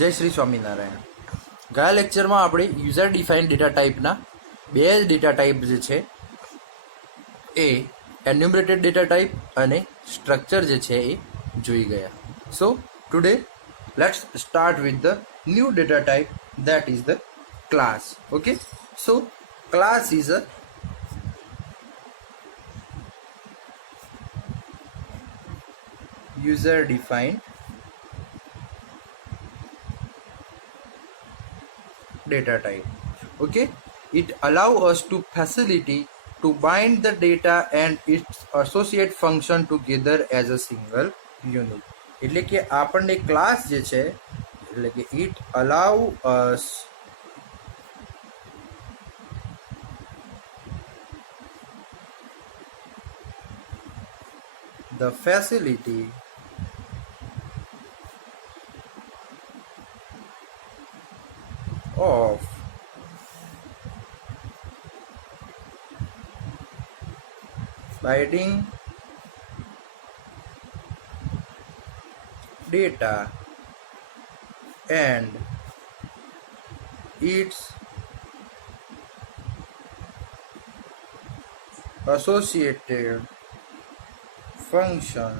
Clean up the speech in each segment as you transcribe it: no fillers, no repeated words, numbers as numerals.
जय श्री स्वामीनारायण। गया लेक्चर में આપણે યુઝર ડિફાઇન્ડ ડેટા ટાઈપના બે ડેટા ટાઈપ જે છે એ એન્યુમરેટેડ ડેટા ટાઈપ અને સ્ટ્રક્ચર જે છે એ જોઈ ગયા. So today let's start with the new data type that is the class. Okay, so class is a user defined data type. Okay, it allow us to facility to bind the data and its associate function together as a single unit. એટલે કે આપણને class જે છે એટલે કે it allow us the facility of binding data and its associated function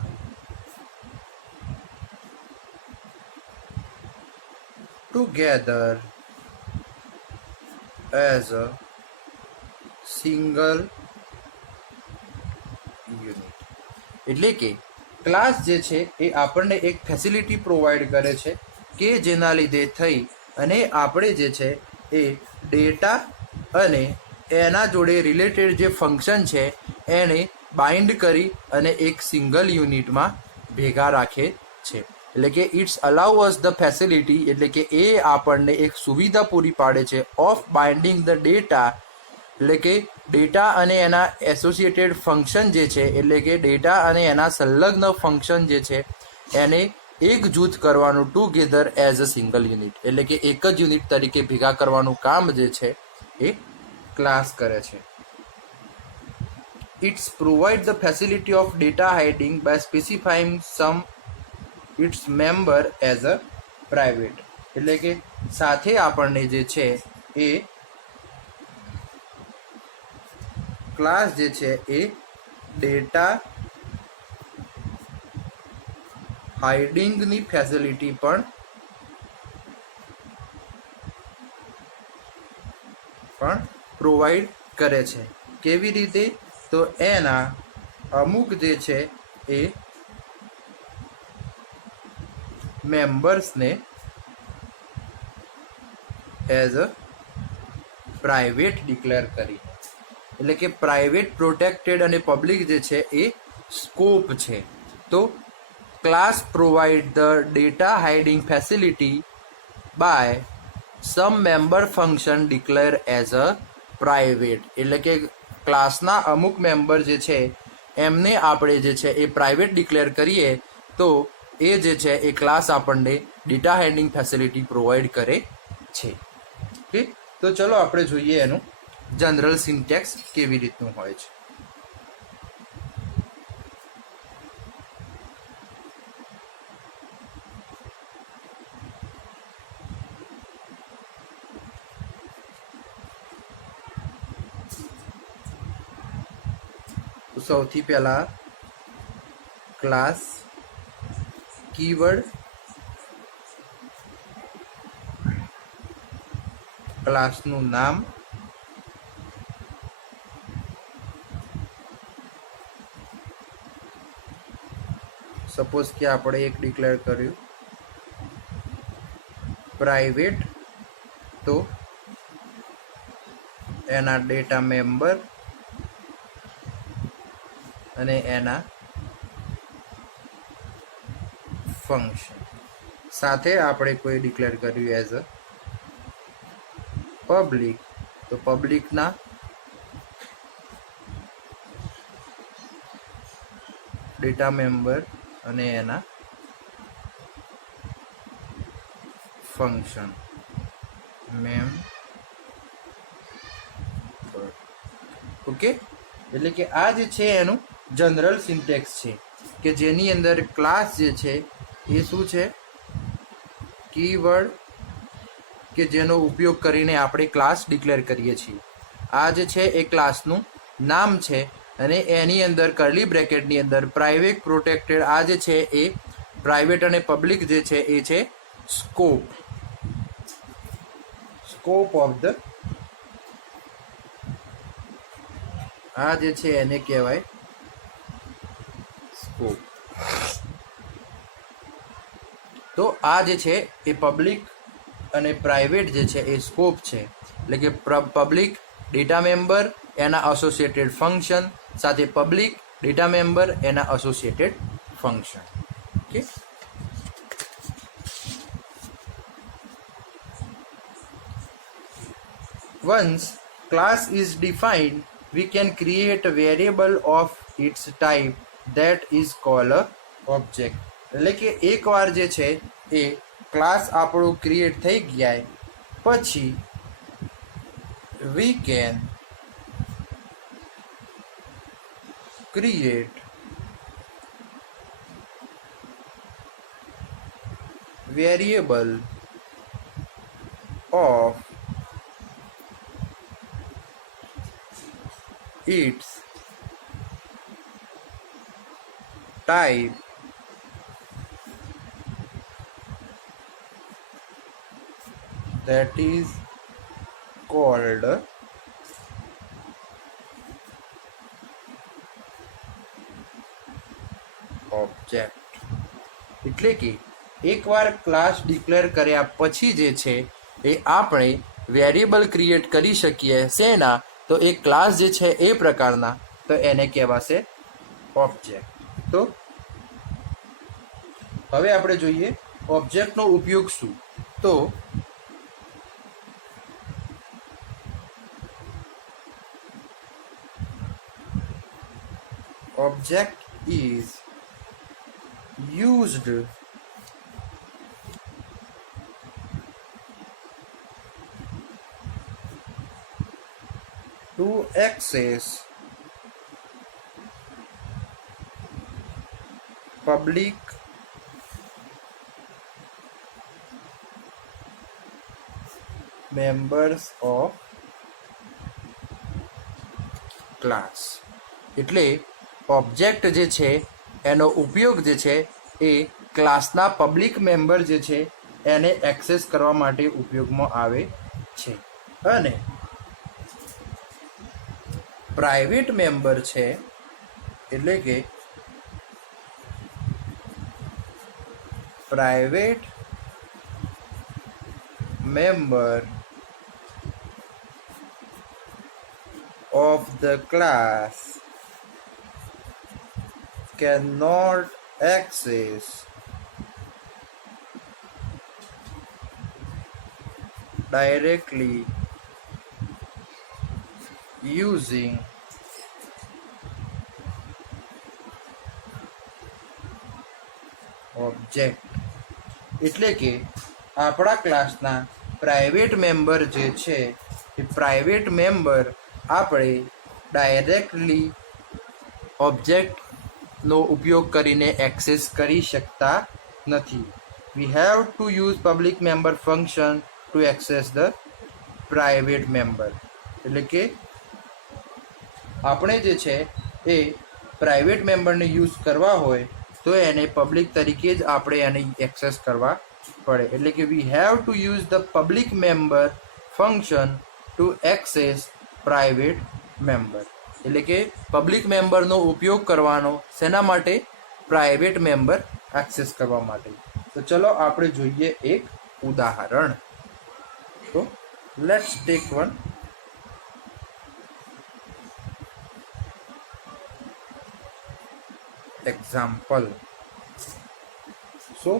together as a single unit. એટલે કે class જે છે એ આપણને એક ફેસિલિટી પ્રોવાઈડ કરે છે કે જેના લીધે થઈ અને આપણે જે છે એ ડેટા અને એના જોડે રિલેટેડ જે ફંક્શન છે એને બાઇન્ડ કરી અને એક સિંગલ યુનિટમાં ભેગા રાખે છે. એટલે કે it's allow us the facility એટલે કે એ આપણને એક સુવિધા પૂરી પાડે છે ઓફ બાઇન્ડિંગ ધ ડેટા એટલે કે ડેટા અને એના એસોસિએટેડ ફંક્શન જે છે એટલે કે ડેટા અને એના સંલગ્ન ફંક્શન જે છે એને એક જૂથ કરવાનું together as a single unit એટલે કે એક જ યુનિટ તરીકે ભેગા કરવાનું કામ જે છે એ ક્લાસ કરે છે. It's provide the facility of data hiding by specifying some its member as a private. એટલે કે સાથે આપણને જે છે એ ક્લાસ જે છે એ ડેટા હાઇડિંગની ફેસિલિટી પણ પ્રોવાઈડ કરે છે. કેવી રીતે? તો એના અમુક જે છે એ મેમ્બર્સને એઝ અ પ્રાઇવેટ ડિક્લેર કરી એટલે કે પ્રાઇવેટ પ્રોટેક્ટેડ અને પબ્લિક જે છે એ સ્કોપ છે. તો class provide the data hiding facility by some member function declare as a private એટલે કે ક્લાસના અમુક મેમ્બર જે છે એમને આપણે જે છે એ પ્રાઇવેટ ડિક્લેર કરીએ તો એ જે છે એ ક્લાસ આપણને ડેટા હાઇડિંગ ફેસિલિટી પ્રોવાઈડ કરે છે. ઓકે, તો ચલો આપણે જોઈએ એનું જનરલ સિન્ટેક્સ કેવી રીતનું હોય છે. સૌથી પહેલા ક્લાસ કીવર્ડ, ક્લાસનું નામ, સપોઝ કે આપણે એક ડિક્લેર કર્યું પ્રાઇવેટ તો એના ડેટા મેમ્બર અને એના ફંક્શન સાથે આપણે કોઈ ડિક્લેર કર્યું એઝ અ પબ્લિક તો પબ્લિકના ડેટા મેમ્બર અને એના ફંક્શન મેમ્બર. ઓકે, એટલે કે આ જે છે એનું જનરલ સિન્ટેક્સ છે કે જેની અંદર ક્લાસ જે છે એ શું છે કીવર્ડ કે જેનો ઉપયોગ કરીને આપણે ક્લાસ ડિક્લેર કરીએ છીએ. આ જે છે એ ક્લાસનું નામ છે અને એની અંદર કર્લી બ્રેકેટની અંદર પ્રાઇવેટ પ્રોટેક્ટેડ આ જે છે એ પ્રાઇવેટ અને પબ્લિક જે છે એ છે સ્કોપ ઓફ ધ આ જે છે એને કહેવાય સ્કોપ. તો આ જે છે એ પબ્લિક અને પ્રાઇવેટ જે છે એ સ્કોપ છે. એટલે કે પબ્લિક ડેટા મેમ્બર એના એસોસિએટેડ ફંક્શન સાથે પબ્લિક ડેટા મેમ્બર એના associated function. Okay. Once class is defined, we can create a variable of its type that is called a object. એટલે કે એકવાર જે છે એ ક્લાસ આપણું ક્રિએટ થઈ ગયા પછી we can create variable of its type that is called object. એટલે કે એકવાર ક્લાસ ડિક્લેર કર્યા પછી જે છે એ આપણે વેરિયેબલ ક્રિએટ કરી શકીએ શેના તો એ ક્લાસ જે છે એ પ્રકારના તો એને કહેવાશે ઓબ્જેક્ટ. તો હવે આપણે જોઈએ ઓબ્જેક્ટનો ઉપયોગ શું. તો object is used to access public members of class. એટલે ઓબ્જેક્ટ જે છે એનો ઉપયોગ જે છે એ ક્લાસના પબ્લિક મેમ્બર જે છે એને એક્સેસ કરવા માટે ઉપયોગમાં આવે છે અને પ્રાઇવેટ મેમ્બર છે એટલે કે private member of the class cannot access directly using object. એટલે કે આપણા ક્લાસના પ્રાઇવેટ મેમ્બર જે છે એ પ્રાઇવેટ મેમ્બર આપણે ડાયરેક્ટલી ઓબ્જેક્ટનો ઉપયોગ કરીને એક્સેસ કરી શકતા નથી. We have to use public member function two access the private member. એટલે કે આપણે જે છે એ પ્રાઇવેટ મેમ્બરને યુઝ કરવા હોય તો એને પબ્લિક તરીકે જ આપણે એને એક્સેસ કરવા પડે. એટલે કે we have to use the public member function two access private member. એટલે કે પબ્લિક મેમ્બરનો ઉપયોગ કરવાનો શેના માટે પ્રાઇવેટ મેમ્બર એક્સેસ કરવા માટે. તો ચલો આપણે જોઈએ એક ઉદાહરણ. તો let's take one example. So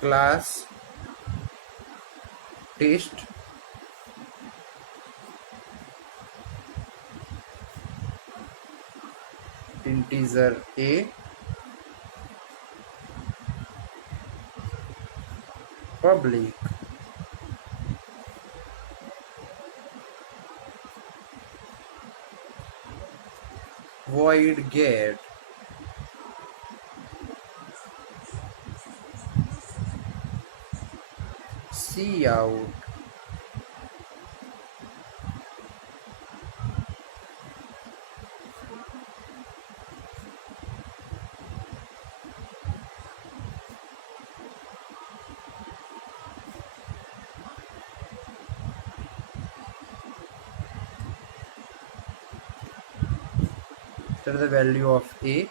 class test integer a public void get cout enter the value of a,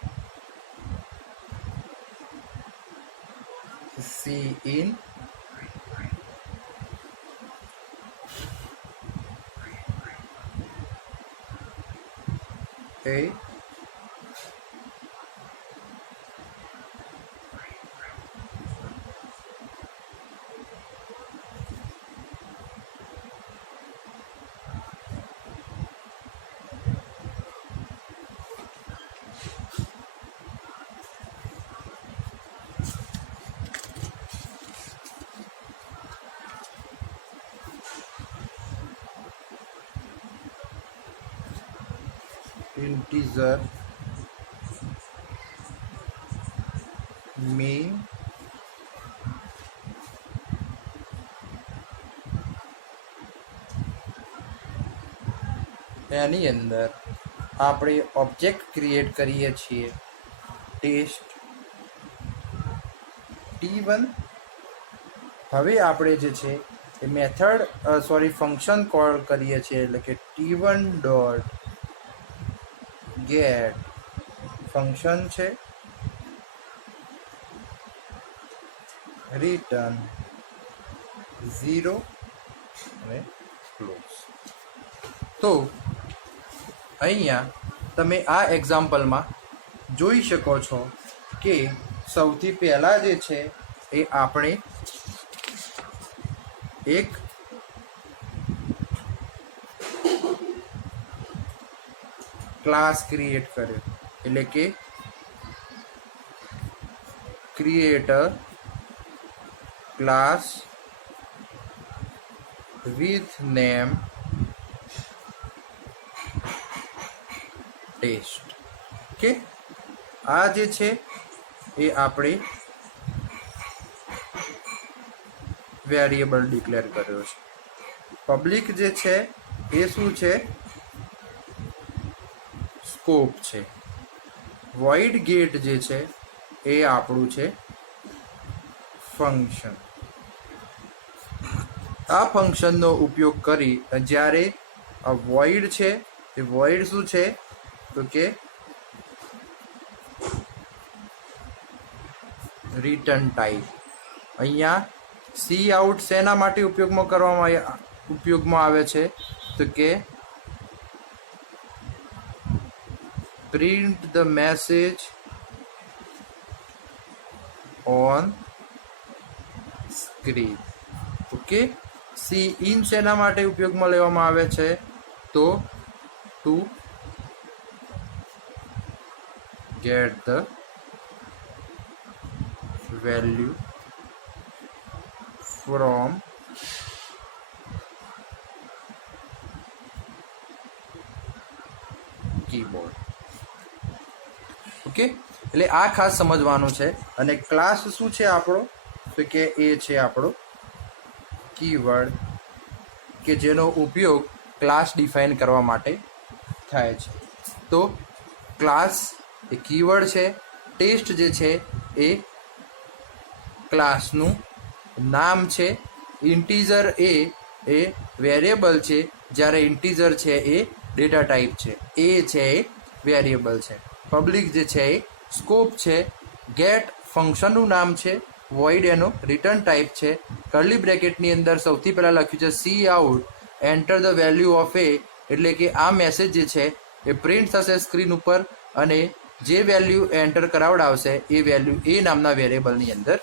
cin a integer main એની અંદર આપણે ઓબ્જેક્ટ ક્રિએટ કરીએ છીએ ટેસ્ટ T1. હવે આપણે જે છે એ મેથડ ફંક્શન કોલ કરીએ છીએ, એટલે કે T1 ડોટ ગેટ ફંક્શન છે, રિટર્ન 0 અને ક્લોઝ. તો અહીંયા તમે આ એક્ઝામ્પલમાં જોઈ શકો છો કે સૌથી પહેલાં જે છે એ આપણે એક ક્લાસ ક્રિએટ કર્યો, એટલે કે create a class with name test. Okay, આ જે છે એ આપણે વેરિયેબલ ડિક્લેર કર્યો છે. પબ્લિક જે છે એ શું છે? સ્કોપ છે. વોઇડ ગેટ જે છે એ આપણું છે ફંક્શન. આ ફંક્શનનો ઉપયોગ કરી જ્યારે આ વોઇડ છે એ વોઇડ શું છે તો કે રિટર્ન ટાઈપ. અહીંયા સી આઉટ શેના માટે ઉપયોગમાં આવે છે તો કે print the message on screen. Okay, C in શેના માટે ઉપયોગમાં લેવામાં આવે છે તો to get the value from keyboard. Okay, એટલે આ ખાસ સમજવાનું છે. અને ક્લાસ શું છે આપણો તો કે એ છે આપણો કીવર્ડ કે જેનો ઉપયોગ ક્લાસ ડિફાઇન કરવા માટે થાય છે. તો ક્લાસ એ કીવર્ડ છે, ટેસ્ટ જે છે એ ક્લાસનું નામ છે, ઇન્ટીજર એ વેરિયેબલ છે, જ્યારે ઇન્ટીજર છે એ ડેટા ટાઈપ છે, એ છે એ વેરિયેબલ છે, પબ્લિક જે છે એ સ્કોપ છે, ગેટ ફંક્શનનું નામ છે, વોઇડ એનો રિટર્ન ટાઈપ છે, કર્લી બ્રેકેટની અંદર સૌથી પહેલાં લખ્યું છે C out enter the value of A, એટલે કે આ મેસેજ જે છે એ પ્રિન્ટ થશે સ્ક્રીન ઉપર અને જે વેલ્યુ એન્ટર કરાવડાવશે એ વેલ્યુ એ નામના વેરિયેબલની અંદર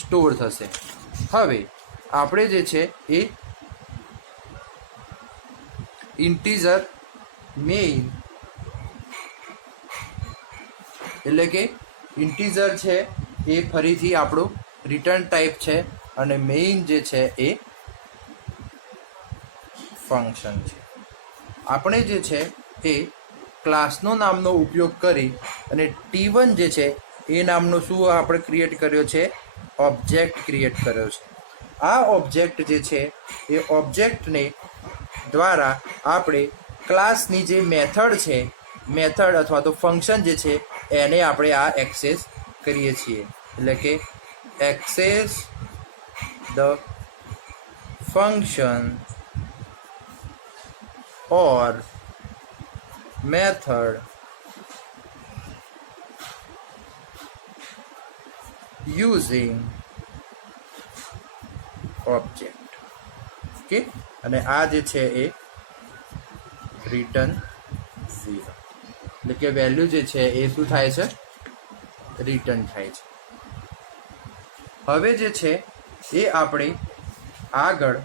સ્ટોર થશે. હવે આપણે જે છે એ ઇન્ટીજર મેઇન, એટલે કે ઇન્ટીજર છે એ ફરીથી આપણું રિટર્ન ટાઈપ છે અને મેઇન જે છે એ ફંક્શન છે. આપણે જે છે એ ક્લાસનો નામનો ઉપયોગ કરી અને T1 જે છે એ નામનો શું આપણે ક્રિએટ કર્યો છે? ઓબ્જેક્ટ ક્રિએટ કર્યો છે. આ ઓબ્જેક્ટ જે છે એ ઓબ્જેક્ટને દ્વારા આપણે ક્લાસની જે મેથડ છે, મેથડ અથવા તો ફંક્શન જે છે એને આપણે આ એક્સેસ કરીએ છીએ. એટલે કે access the function or method using object. Okay, અને આ જે છે એ રિટર્ન 0, એટલે કે વેલ્યુ જે છે એ શું થાય છે? રિટર્ન થાય છે. હવે જે છે એ આપણે આગળ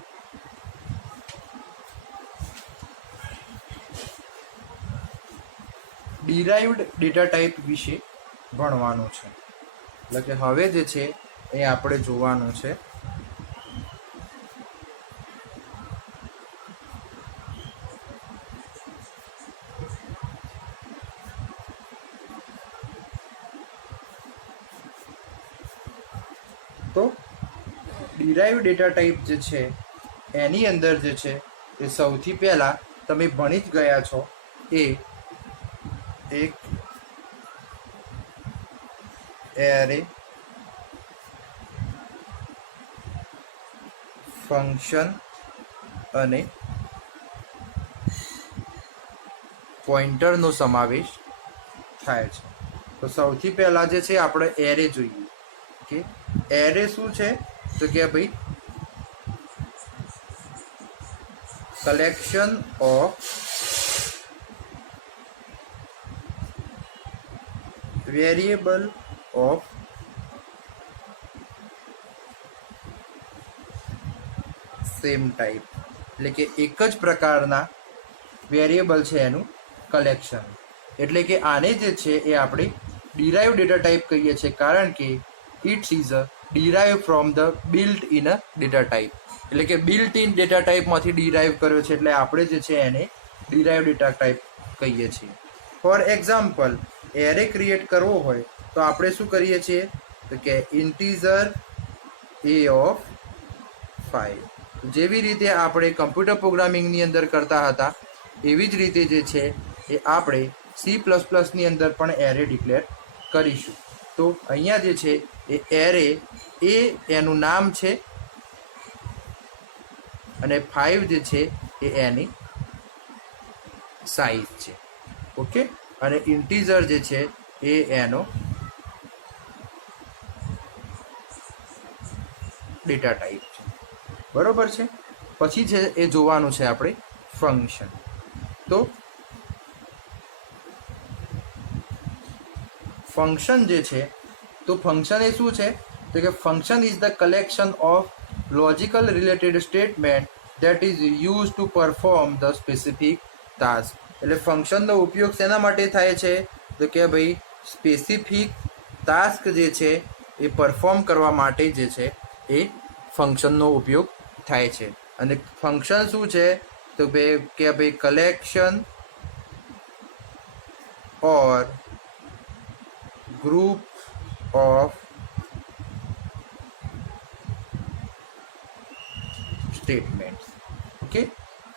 ડિરાઇવ્ડ ડેટા ટાઈપ વિશે ભણવાનું છે. એટલે કે હવે જે છે એ આપણે જોવાનું છે તો ડિરાઇવ્ડ ડેટા ટાઈપ જે છે એની અંદર જે છે એ સૌથી પહેલાં તમે ભણી જ ગયા છો એ એક એરે ફંક્શન અને પોઇન્ટરનો સમાવેશ થાય છે. તો સૌથી પહેલાં જે છે આપણે એરે જોઈએ કે એરે શું છે? તો કે ભાઈ collection of variable of same type, એટલે કે એક જ પ્રકારના વેરિયેબલ છે એનું કલેક્શન. એટલે કે આને જે છે એ આપણે ડિરાઇવ ડેટા ટાઈપ કહીએ છીએ, કારણ કે it's is a derive from the built in a data type. એટલે કે બિલ્ટ ઇન ડેટા ટાઈપમાંથી ડિરાઇવ કર્યો છે, એટલે આપણે જે છે એને ડિરાઇવ ડેટા ટાઈપ કહીએ છીએ. ફોર એક્ઝામ્પલ, એરે ક્રિએટ કરવો હોય તો આપણે શું કરીએ છીએ? તો કે ઇન્ટીઝર એ ઓફ 5. જેવી રીતે આપણે કમ્પ્યુટર પ્રોગ્રામિંગની અંદર કરતા હતા એવી જ રીતે જે છે એ આપણે C++ની અંદર પણ એરે ડિક્લેર કરીશું. તો અહીંયા જે છે એ એરે એ એનું નામ છે અને 5 જે છે એ એની સાઈઝ છે. ઓકે, અને ઇન્ટીઝર જે છે એ એનો ડેટા ટાઈપ છે. બરોબર છે. પછી છે એ જોવાનું છે આપણે ફંક્શન. તો ફંક્શન જે છે તો ફંક્શન એ શું છે? તો કે function is the collection of logical related statement that is used to perform the specific task. એટલે ફંક્શનનો ઉપયોગ શેના માટે થાય છે? તો કે ભાઈ સ્પેસિફિક ટાસ્ક જે છે એ પરફોર્મ કરવા માટે જે છે એ ફંક્શનનો ઉપયોગ થાય છે. અને ફંક્શન શું છે? તો કે ભાઈ collection or group of statements. Okay,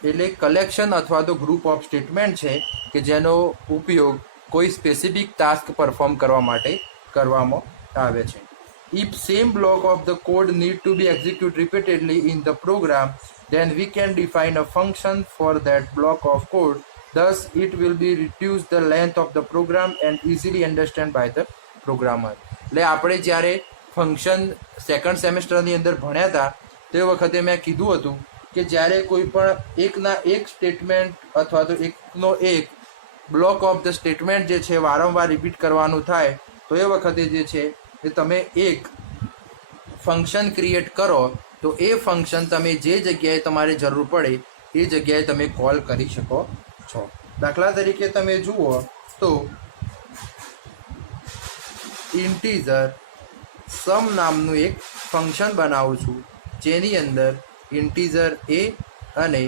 એટલે કલેક્શન અથવા તો ગ્રુપ ઓફ સ્ટેટમેન્ટ છે કે જેનો ઉપયોગ કોઈ સ્પેસિફિક ટાસ્ક પરફોર્મ કરવા માટે કરવામાં આવે છે. If same block of the code need to be executed repeatedly in the program, then we can define a function for that block of code. Thus, it will be reduce the length of the program and easily understand by the programmer. એટલે આપણે જ્યારે function second સેમેસ્ટરની અંદર ભણ્યા હતા તે વખતે મેં કીધું હતું કે જ્યારે કોઈ પણ એકના એક સ્ટેટમેન્ટ અથવા તો એકનો એક બ્લોક ઓફ ધ સ્ટેટમેન્ટ જે છે વારંવાર રિપીટ કરવાનું થાય તો એ વખતે જે છે એ તમે એક ફંક્શન ક્રિએટ કરો તો એ ફંક્શન તમે જે જગ્યાએ તમારે જરૂર પડે એ જગ્યાએ તમે કોલ કરી શકો છો. દાખલા તરીકે તમે જુઓ તો ઇન્ટીઝર સમ નામનું એક ફંક્શન બનાવું છું જેની અંદર ઇન્ટીઝર એ અને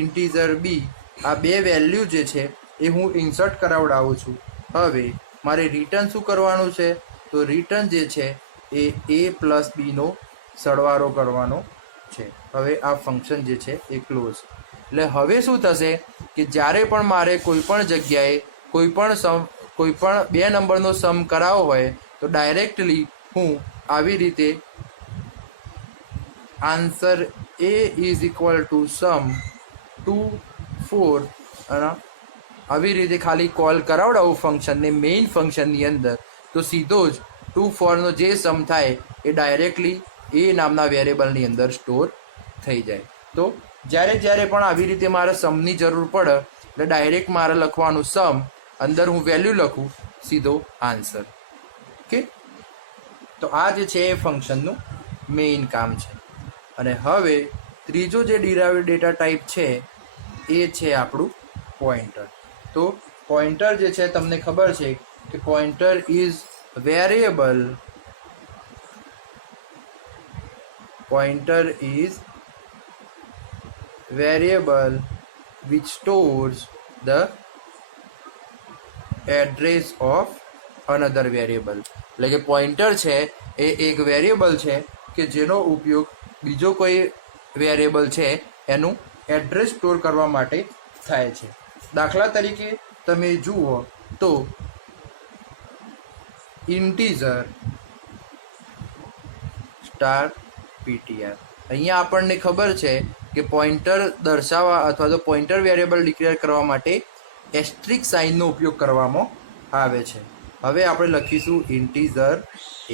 ઇન્ટીઝર બી આ બે વેલ્યુ જે છે એ હું ઇન્સર્ટ કરાવડાવું છું. હવે મારે રિટર્ન શું કરવાનું છે? તો રિટર્ન જે છે એ a પ્લસ બીનો સરવાળો કરવાનો છે. હવે આ ફંક્શન જે છે એ ક્લોઝ. એટલે હવે શું થશે કે જ્યારે પણ મારે કોઈ પણ જગ્યાએ કોઈ પણ 2 નંબરનો સમ કરાવવો હોય તો ડાયરેક્ટલી હું આવી રીતે answer A is equal to some 2 4 અને આવી રીતે ખાલી કોલ કરાવડાવું ફંક્શનને મેઇન ફંક્શનની અંદર, તો સીધો જ 2 4નો જે સમ થાય એ ડાયરેક્ટલી એ નામના વેરિયેબલની અંદર સ્ટોર થઈ જાય. તો જ્યારે પણ આવી રીતે મારે સમની જરૂર પડે એટલે ડાયરેક્ટ મારે લખવાનું સમ, અંદર હું વેલ્યુ લખું, સીધો આન્સર. ઓકે, તો આ જે છે એ ફંક્શનનું મેઇન કામ છે. અને હવે ત્રીજો જે ડિરાઇવ્ડ ડેટા ટાઈપ છે એ છે આપણું પોઇન્ટર. તો પોઇન્ટર જે છે તમને ખબર છે કે pointer is variable. Pointer is variable which stores the address of another variable. એટલે કે પોઇન્ટર છે એ એક વેરિયેબલ છે કે જેનો ઉપયોગ બીજો કોઈ વેરિયેબલ છે એનું એડ્રેસ સ્ટોર કરવા માટે થાય છે. દાખલા તરીકે તમે જુઓ તો ઇન્ટીજર સ્ટાર ptr. અહીંયા આપણને ખબર છે કે પોઇન્ટર દર્શાવવા અથવા તો પોઇન્ટર વેરિયેબલ ડિક્લેર કરવા માટે એસ્ટ્રિક સાઇનનો ઉપયોગ કરવામાં આવે છે. હવે આપણે લખીશું ઇન્ટીજર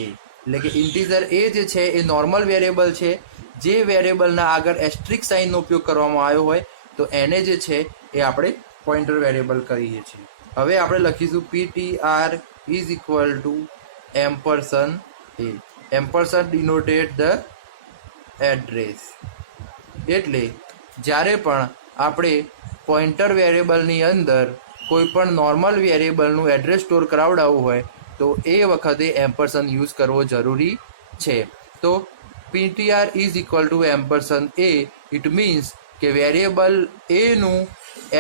a. એટલે કે ઇન્ટીજર a જે છે એ નોર્મલ વેરિયેબલ છે. જે વેરિયેબલના આગળ એસ્ટ્રિક સાઇનનો ઉપયોગ કરવામાં આવ્યો હોય તો એને જે છે એ આપણે પોઇન્ટર વેરિયેબલ કહીએ છીએ. હવે આપણે લખીશું ptr is equal to ampersand a. Ampersand denoted the address. એટલે જ્યારે પણ આપણે પોઇન્ટર વેરિયેબલની અંદર કોઈ પણ નોર્મલ વેરિયેબલનું એડ્રેસ સ્ટોર કરાવડાવવું હોય તો એ વખતે એમ્પરસન યુઝ કરવો જરૂરી છે. તો ptr is equal to ampersand a, it means કે વેરિયેબલ એનું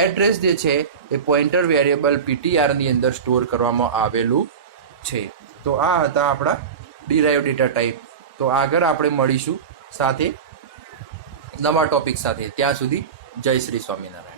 એડ્રેસ જે છે એ પોઇન્ટર વેરિયેબલ ptrની અંદર સ્ટોર કરવામાં આવેલું છે. તો આ હતા આપણા ડિરાઇવ્ડ ડેટા ટાઈપ. તો આગળ આપણે મળીશું સાથે નવા ટોપિક સાથે. ત્યાં સુધી જય શ્રી સ્વામિનારાયણ.